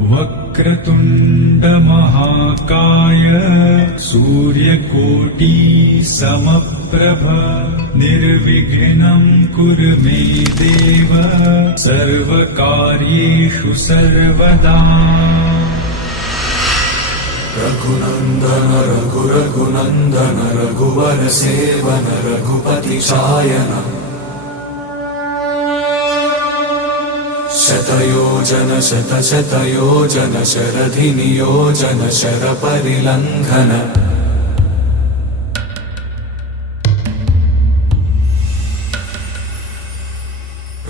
वक्रतुण्ड महाकाय सूर्यकोटि समप्रभ निर्विघ्नं कुरु मे देव सर्वकार्येषु सर्वदा। रघुनन्दन रघुनन्दन रघुवर सेवन रघुपति शायन शतयोजन शतशतयोजन शरधि नियोजन शरपरिलङ्घन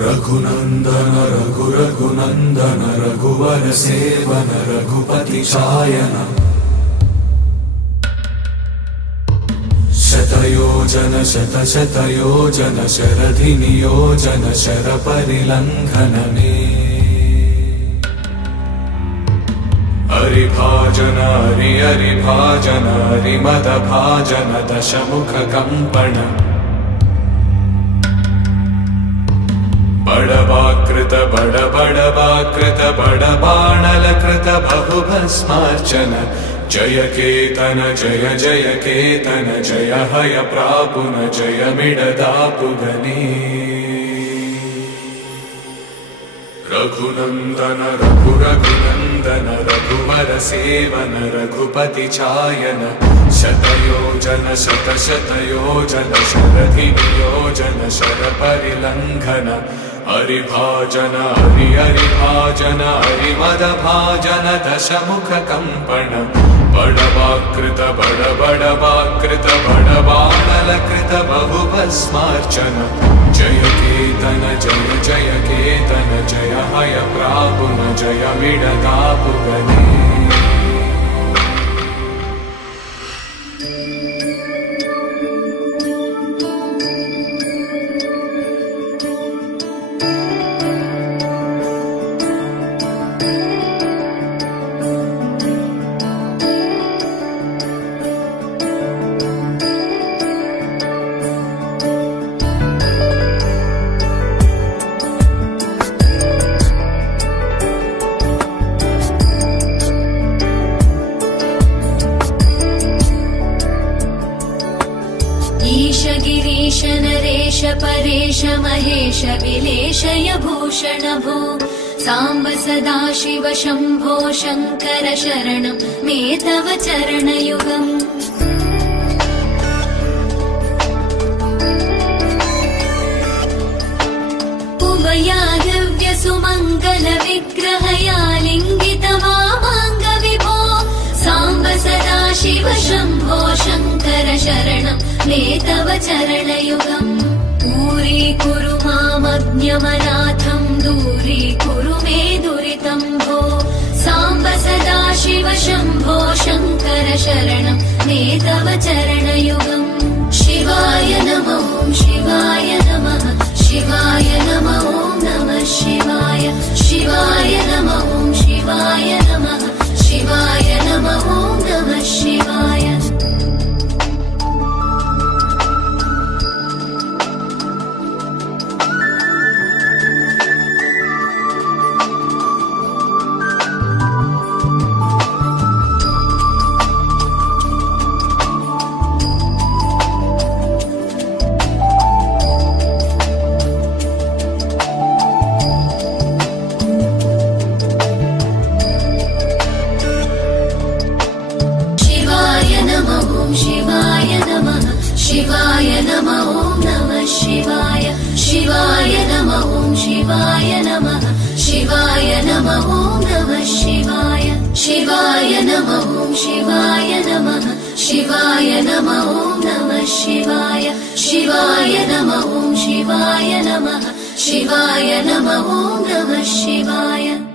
रघुनन्दन रघुनन्दन रघुवर सेवन रघुपति शायन शतयोजन शतशतयोजन शरधि नियोजन शरपरिलङ्घन मे हरिभाजन हरिभाजन हरिमदभाजन दशमुख कंपन बड़वाकृत बड़वाकृत बड़बाणलकृत बहुभस्मार्चन जय केतन जय जय केतन जय हय प्रापुन जय मिडदापुगने रघुनन्दन रघुनन्दन रघुवर सेवन रघुपति चायन शतयोजन शतशतयोजन शरधि नियोजन शरपरिलङ्घन हरिभाजन हरिभाजन हरिमदभाजन दशमुख कंपन बड़वाकृत बड़वाकृत बड़बाणलकृत बहुभस्मार्चन जय केतन जय जय केतन जय हय प्रापुन जय मिडदापुगने गिरीश नरेश परेश महेश विलेशय भूषण भो साम्ब सदाशिव शम्भो शङ्कर शरणं मे तव चरणयुगम् उभयादिव्य सुमङ्गल विग्रहया लिङ्गित वामाङ्ग विभो साम्ब सदाशिव शम्भो शङ्कर शरणं मे तव चरणयुगम् दूरीकुरु मामज्ञमनाथं दूरीकुरु मे दुरितं भो साम्ब सदाशिव शम्भो शङ्कर शरणं मे तव चरणयुगम् शिवाय नमः शिवाय नमः शिवाय नमः नमः शिवाय शिवाय नमः शिवाय नमः शिवाय नमः नमः शिवाय शिवाय नमः शिवाय नमः नमः शिवाय शिवाय नमः शिवाय नमः शिवाय नमः नमः शिवाय शिवाय नमः शिवाय नमः शिवाय नमः नमः शिवाय शिवाय नमः शिवाय नमः शिवाय नमः नमः शिवाय